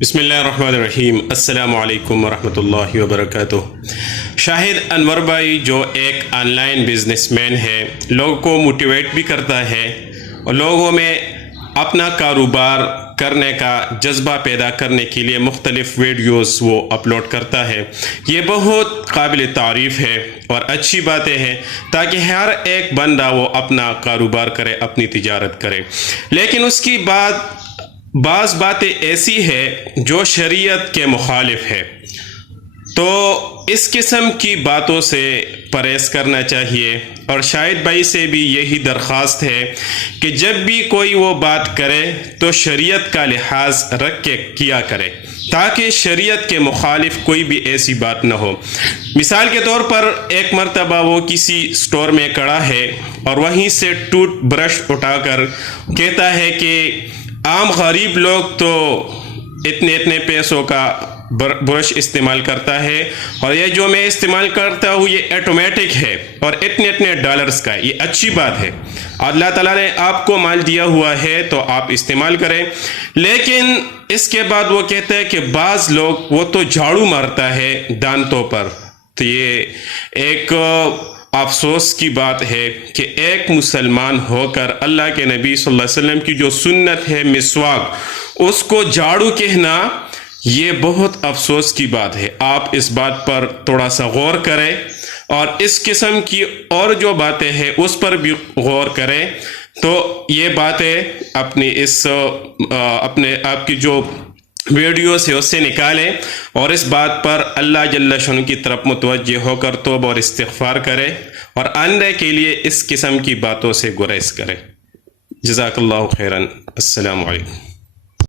بسم اللہ الرحمن الرحیم۔ السلام علیکم ورحمۃ اللہ وبرکاتہ۔ شاہد انور بھائی جو ایک آن لائن بزنس مین ہے، لوگوں کو موٹیویٹ بھی کرتا ہے اور لوگوں میں اپنا کاروبار کرنے کا جذبہ پیدا کرنے کے لیے مختلف ویڈیوز وہ اپلوڈ کرتا ہے۔ یہ بہت قابل تعریف ہے اور اچھی باتیں ہیں تاکہ ہر ایک بندہ وہ اپنا کاروبار کرے، اپنی تجارت کرے، لیکن اس کی بعض باتیں ایسی ہے جو شریعت کے مخالف ہے، تو اس قسم کی باتوں سے پرہیز کرنا چاہیے۔ اور شاہد بھائی سے بھی یہی درخواست ہے کہ جب بھی کوئی وہ بات کرے تو شریعت کا لحاظ رکھ کے کیا کرے، تاکہ شریعت کے مخالف کوئی بھی ایسی بات نہ ہو۔ مثال کے طور پر ایک مرتبہ وہ کسی سٹور میں کھڑا ہے اور وہیں سے ٹوتھ برش اٹھا کر کہتا ہے کہ عام غریب لوگ تو اتنے پیسوں کا برش استعمال کرتا ہے اور یہ جو میں استعمال کرتا ہوں یہ آٹومیٹک ہے اور اتنے ڈالرز کا ہے۔ یہ اچھی بات ہے، اللہ تعالیٰ نے آپ کو مال دیا ہوا ہے تو آپ استعمال کریں، لیکن اس کے بعد وہ کہتا ہے کہ بعض لوگ وہ تو جھاڑو مارتا ہے دانتوں پر۔ تو یہ ایک افسوس کی بات ہے کہ ایک مسلمان ہو کر اللہ کے نبی صلی اللہ علیہ وسلم کی جو سنت ہے مسواک، اس کو جھاڑو کہنا یہ بہت افسوس کی بات ہے۔ آپ اس بات پر تھوڑا سا غور کریں اور اس قسم کی اور جو باتیں ہیں اس پر بھی غور کریں، تو یہ باتیں آپ کی جو ویڈیو سے اس سے نکالیں اور اس بات پر اللہ جل شانہ کی طرف متوجہ ہو کر توبہ اور استغفار کریں اور آئندہ کے لیے اس قسم کی باتوں سے گریز کریں۔ جزاک اللہ خیرا۔ السلام علیکم۔